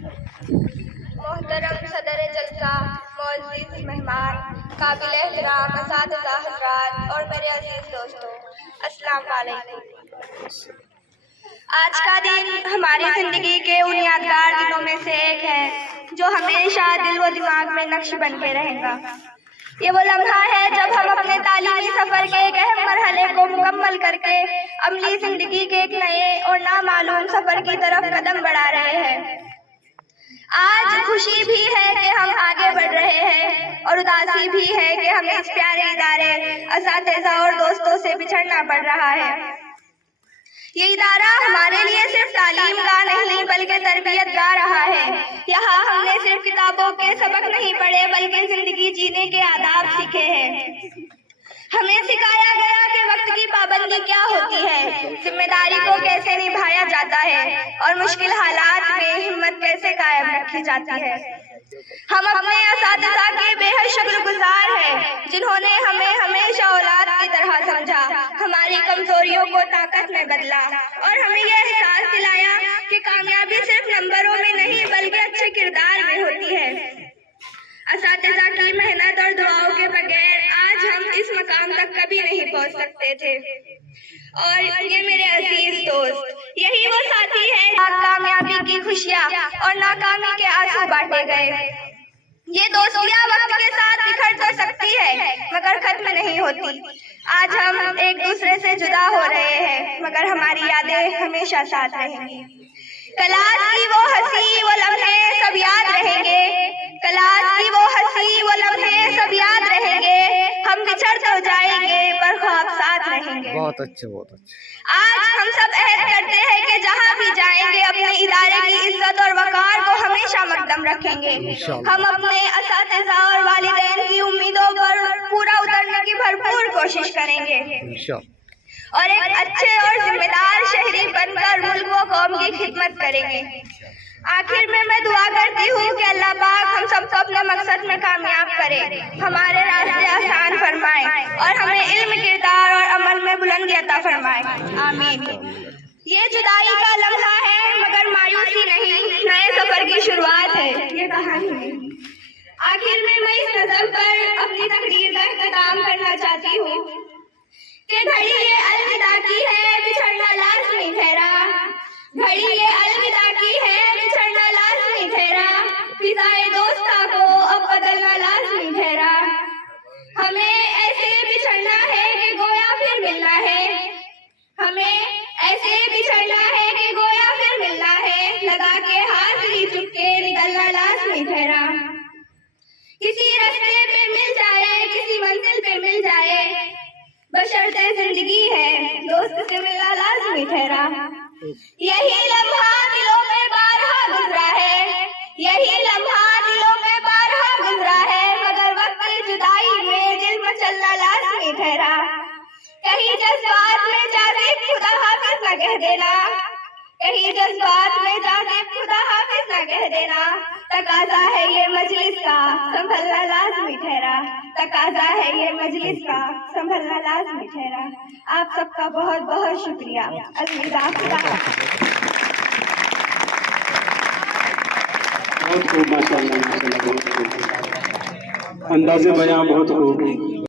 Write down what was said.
मोहतरम सदर जलसा, मुअज़्ज़िज़ मेहमान, काबिल एहतराम असातिज़ा हज़रात और मेरे अजीज दोस्तों, अस्सलाम वालेकुम। आज का दिन हमारी जिंदगी के उन यादगार दिनों में से एक है जो हमेशा दिल व दिमाग में नक्श बन के रहेगा। ये वो लम्हा है जब हम अपने तालीमी सफर के एक अहम मरहले को मुकम्मल करके अमली जिंदगी के एक नए और नामालूम सफर की तरफ कदम बढ़ा रहे हैं। आज खुशी भी है कि हम आगे बढ़ रहे हैं और उदासी भी है कि हमें इस प्यारे इदारे, असातिज़ा और दोस्तों से बिछड़ना पड़ रहा है। ये इदारा हमारे लिए सिर्फ तालीम का नहीं बल्कि तरबियत गा रहा है। यहाँ हमने सिर्फ किताबों के सबक नहीं पढ़े बल्कि जिंदगी जीने के आदाब सीखे हैं। हमें सिखाया गया कि वक्त की पाबंदी क्या होती है, जिम्मेदारी को कैसे निभाया जाता है और मुश्किल हालात में हिम्मत कैसे कायम रखी जाती है। हम अपने असातिज़ा के बेहद शुक्रगुजार हैं जिन्होंने हमें हमेशा औलाद की तरह समझा, हमारी कमजोरियों को ताकत में बदला और हमें यह एहसास दिलाया कि कामयाबी सिर्फ नंबरों में नहीं बल्कि अच्छे किरदार में होती है। असातिज़ा की मेहनत और दुआओं के बगैर आज हम इस मकाम तक कभी नहीं पहुंच सकते थे। और ये मेरे अजीज दोस्त, यही वो साथी है कामयाबी की खुशियाँ और नाकामी के आंसू बांटे गए। ये दोस्तियाँ वक्त के साथ बिखर तो सकती है मगर खत्म नहीं होती। आज हम एक दूसरे से जुदा हो रहे हैं मगर हमारी यादें हमेशा साथ रहेंगी। क्लास की वो हंसी वो लम्हे सब याद रहेंगे, क्लास की वो हंसी वो लम्हे सब याद रहेंगे। हम बिछड़ तो जाएंगे पर ख्वाब साथ रहेंगे। बहुत अच्छे, बहुत अच्छे। आज हम सब अहद करते हैं कि जहाँ भी जाएंगे अपने इदारे की इज्जत और वकार को हमेशा मकदम रखेंगे। हम अपने असातिज़ा और वालिदैन की उम्मीदों पर पूरा उतरने की भरपूर कोशिश करेंगे और एक अच्छे और जिम्मेदार शहरी बनकर मुल्क व कौम की खिदमत करेंगे। आखिर में मैं दुआ करती हूँ कि अल्लाह पाक हम सबको अपने मकसद में कामयाब करे, हमारे रास्ते आसान फरमाए और हमें इल्म, किरदार और अमल में बुलंदी अता फरमाए। आमीन। ये जुदाई का लम्हा है मगर मायूसी नहीं, नए सफर की शुरुआत है ये कहानी। आखिर में मैं इस नज़म पर अपनी तकरीर का इख्तिताम करना चाहती हूँ कि घड़ी ये अलविदा की है, बिछड़ना लाज़मी ठहरा। घड़ी ये अलविदा की है, बिछड़ना लाज़मी ठहरा। फिज़ाए दोस्ता को अब बदलना लाज़मी ठहरा। हमें ऐसे बिछड़ना है कि गोया फिर मिलना है, हमें ऐसे बिछड़ना है कि गोया फिर मिलना है। लगा के हाज़िरी चुपके निकलना लाज़मी ठहरा। किसी रास्ते पे मिल जाए, किसी मंजिल पे मिल जाए, बशर्ते जिंदगी है दोस्त से मिलना लाज़मी ठहरा। यही लम्हा दिलों में बारहा गुजरा है, यही लम्हा दिलों में बारहा गुजरा है मगर वक्त की जुदाई में दिल मचलना लाज़मी ठहरा। कहीं जज्बात में जाके खुदा हाफिज न कह देना, कहीं जज्बात में जाके खुदा हाफिज न कह देना। तकाज़ा है ये मजलिस का संभलना लाज़मी ठहरा, तकाज़ा है ये मजलिस का संभलना लाज़मी ठहरा। आप सबका बहुत बहुत शुक्रिया। अलविदा। बहुत खूब, माशाअल्लाह, माशाअल्लाह, बहुत खूब। अंदाज़े बयां बहुत खूब।